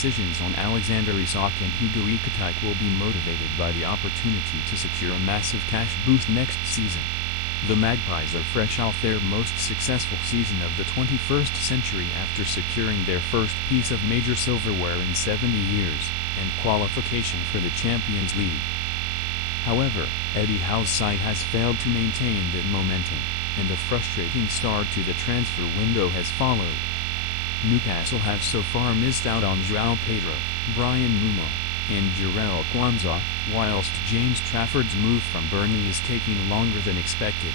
decisions on Alexander Isak and Ekitike will be motivated by the opportunity to secure a massive cash boost next season. The Magpies are fresh off their most successful season of the 21st century after securing their first piece of major silverware in 70 years, and qualification for the Champions League. However, Eddie Howe's side has failed to maintain that momentum, and a frustrating start to the transfer window has followed. Newcastle have so far missed out on Joao Pedro, Bryan Mbeumo, and Jarell Quansah, whilst James Trafford's move from Burnley is taking longer than expected.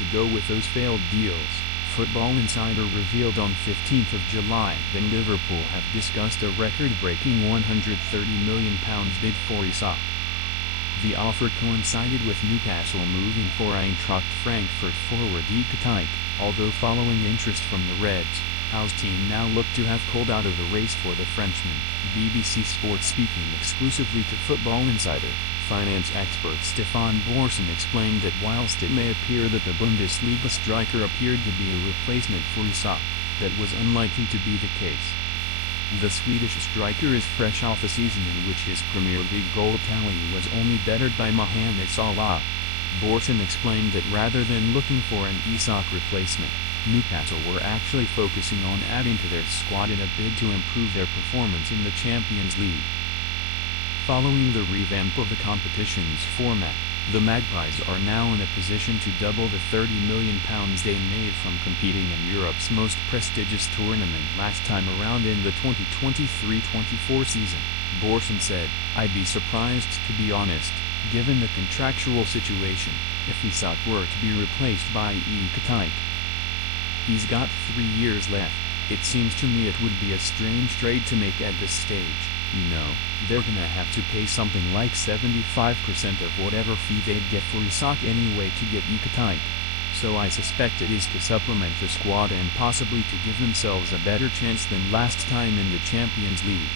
To go with those failed deals, Football Insider revealed on 15th of July that Liverpool have discussed a record-breaking £130 million bid for Isak. The offer coincided with Newcastle moving for Eintracht Frankfurt forward Ekitike, although following interest from the Reds, Howe's team now look to have pulled out of the race for the Frenchman. BBC Sport speaking exclusively to Football Insider, finance expert Stefan Borson explained that whilst it may appear that the Bundesliga striker appeared to be a replacement for Isak, that was unlikely to be the case. The Swedish striker is fresh off a season in which his Premier League goal tally was only bettered by Mohamed Salah. Borson explained that rather than looking for an Isak replacement, Newcastle were actually focusing on adding to their squad in a bid to improve their performance in the Champions League. Following the revamp of the competition's format, the Magpies are now in a position to double the £30 million they made from competing in Europe's most prestigious tournament last time around in the 2023-24 season. Borson said, "I'd be surprised, to be honest, given the contractual situation, if Isak were to be replaced by Ekitike. He's got 3 years left. It seems to me it would be a strange trade to make at this stage. You know, they're gonna have to pay something like 75% of whatever fee they'd get for Isak anyway to get Ekitike. So I suspect it is to supplement the squad and possibly to give themselves a better chance than last time in the Champions League.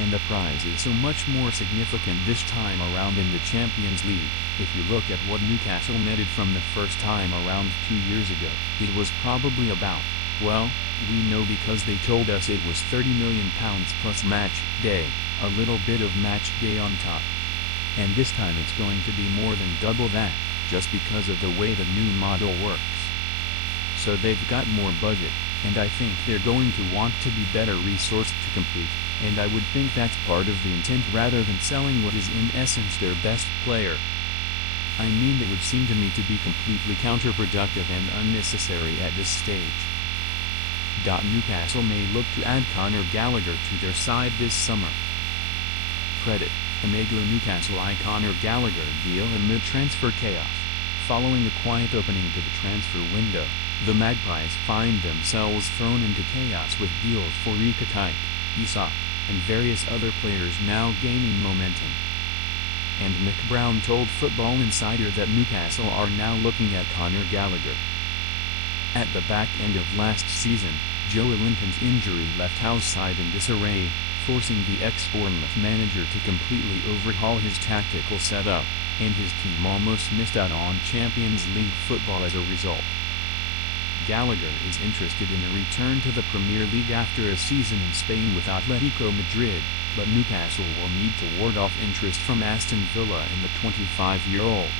And the prize is so much more significant this time around in the Champions League. If you look at what Newcastle netted from the first time around 2 years ago, it was probably about, well, we know because they told us it was £30 million plus match day, a little bit of match day on top. And this time it's going to be more than double that, just because of the way the new model works. So they've got more budget, and I think they're going to want to be better resourced to compete, and I would think that's part of the intent rather than selling what is in essence their best player. I mean, it would seem to me to be completely counterproductive and unnecessary at this stage." Newcastle may look to add Conor Gallagher to their side this summer. Credit, a mega Newcastle eye Conor Gallagher deal amid transfer chaos. Following a quiet opening to the transfer window, the Magpies find themselves thrown into chaos with deals for Ekitike, Isak, and various other players now gaining momentum. And Mick Brown told Football Insider that Newcastle are now looking at Conor Gallagher. At the back end of last season, Joe Linton's injury left Howe's side in disarray, forcing the ex-Bournemouth manager to completely overhaul his tactical setup, and his team almost missed out on Champions League football as a result. Gallagher is interested in a return to the Premier League after a season in Spain with Atletico Madrid, but Newcastle will need to ward off interest from Aston Villa and the 25-year-old.